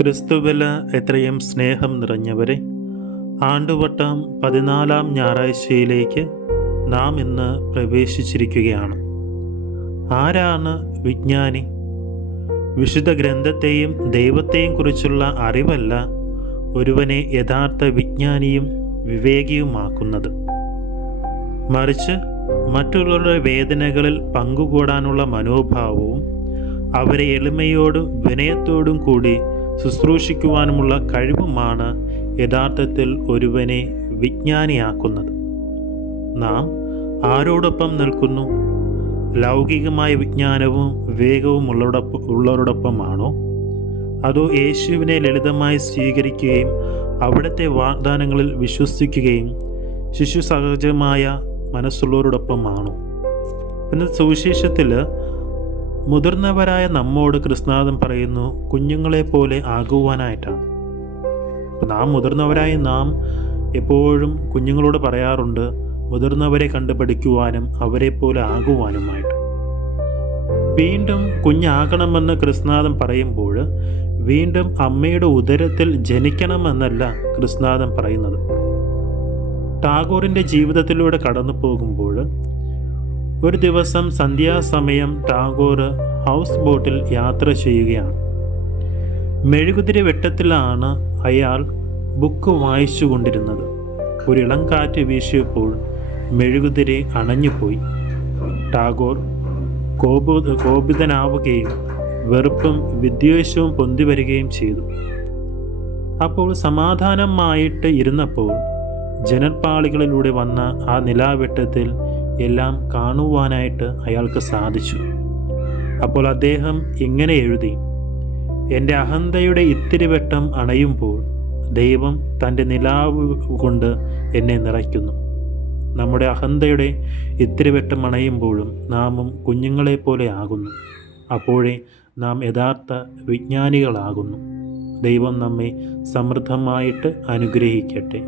ക്രിസ്തുവിൽ എത്രയും സ്നേഹം നിറഞ്ഞവരെ, ആണ്ടുവട്ടം 14-ാം ഞായറാഴ്ചയിലേക്ക് നാം ഇന്ന് പ്രവേശിച്ചിരിക്കുകയാണ്. ആരാണ് വിജ്ഞാനി? വിശുദ്ധ ഗ്രന്ഥത്തെയും ദൈവത്തെയും കുറിച്ചുള്ള അറിവല്ല ഒരുവനെ യഥാർത്ഥ വിജ്ഞാനിയും വിവേകിയുമാക്കുന്നത്. മറിച്ച് മറ്റുള്ളവരുടെ വേദനകളിൽ പങ്കുകൂടാനുള്ള മനോഭാവവും അവരെ എളിമയോടും വിനയത്തോടും കൂടി ശുശ്രൂഷിക്കുവാനുമുള്ള കഴിവുമാണ് യഥാർത്ഥത്തിൽ ഒരുവനെ വിജ്ഞാനിയാക്കുന്നത്. നാം ആരോടൊപ്പം നിൽക്കുന്നു? ലൗകികമായ വിജ്ഞാനവും വിവേകവും ഉള്ളവരോടൊപ്പമാണോ? അതോ യേശുവിനെ ലളിതമായി സ്വീകരിക്കുകയും അവിടുത്തെ വാഗ്ദാനങ്ങളിൽ വിശ്വസിക്കുകയും ശിശു സഹജമായ മനസ്സുള്ളവരോടൊപ്പമാണോ? ഇന്ന് സുവിശേഷത്തിൽ മുതിർന്നവരായ നമ്മോട് ക്രിസ്തുനാഥൻ പറയുന്നു, കുഞ്ഞുങ്ങളെ പോലെ ആകുവാനായിട്ടാണ്. നാം മുതിർന്നവരായി നാം എപ്പോഴും കുഞ്ഞുങ്ങളോട് പറയാറുണ്ട്, മുതിർന്നവരെ കണ്ടു പഠിക്കുവാനും അവരെ പോലെ ആകുവാനുമായിട്ട്. വീണ്ടും കുഞ്ഞാകണമെന്ന് ക്രിസ്തുനാഥൻ പറയുമ്പോൾ വീണ്ടും അമ്മയുടെ ഉദരത്തിൽ ജനിക്കണമെന്നല്ല ക്രിസ്തുനാഥൻ പറയുന്നത്. ടാഗോറിൻ്റെ ജീവിതത്തിലൂടെ കടന്നു പോകുമ്പോൾ ഒരു ദിവസം സന്ധ്യാസമയം ടാഗോർ ഹൗസ് ബോട്ടിൽ യാത്ര ചെയ്യുകയാണ്. മെഴുകുതിരി വെട്ടത്തിലാണ് അയാൾ ബുക്ക് വായിച്ചു കൊണ്ടിരുന്നത്. ഒരിളം കാറ്റ് വീശിയപ്പോൾ മെഴുകുതിരി അണഞ്ഞുപോയി. ടാഗോർ കോപിതനാവുകയും വെറുപ്പും വിദ്വേഷവും പൊന്തിവരികയും ചെയ്തു. അപ്പോൾ സമാധാനമായിട്ട് ഇരുന്നപ്പോൾ ജനൽപ്പാളികളിലൂടെ വന്ന ആ നിലാവെട്ടത്തിൽ എല്ലാം കാണുവാനായിട്ട് അയാൾക്ക് സാധിച്ചു. അപ്പോൾ അദ്ദേഹം ഇങ്ങനെ എഴുതി, എൻ്റെ അഹന്തയുടെ ഇത്തിരി വെട്ടം അണയുമ്പോൾ ദൈവം തൻ്റെ നിലാവ് കൊണ്ട് എന്നെ നിറയ്ക്കുന്നു. നമ്മുടെ അഹന്തയുടെ ഇത്തിരി വെട്ടം അണയുമ്പോഴും നാമും കുഞ്ഞുങ്ങളെപ്പോലെ ആകുന്നു. അപ്പോഴേ നാം യഥാർത്ഥ വിജ്ഞാനികളാകുന്നു. ദൈവം നമ്മെ സമൃദ്ധമായിട്ട് അനുഗ്രഹിക്കട്ടെ.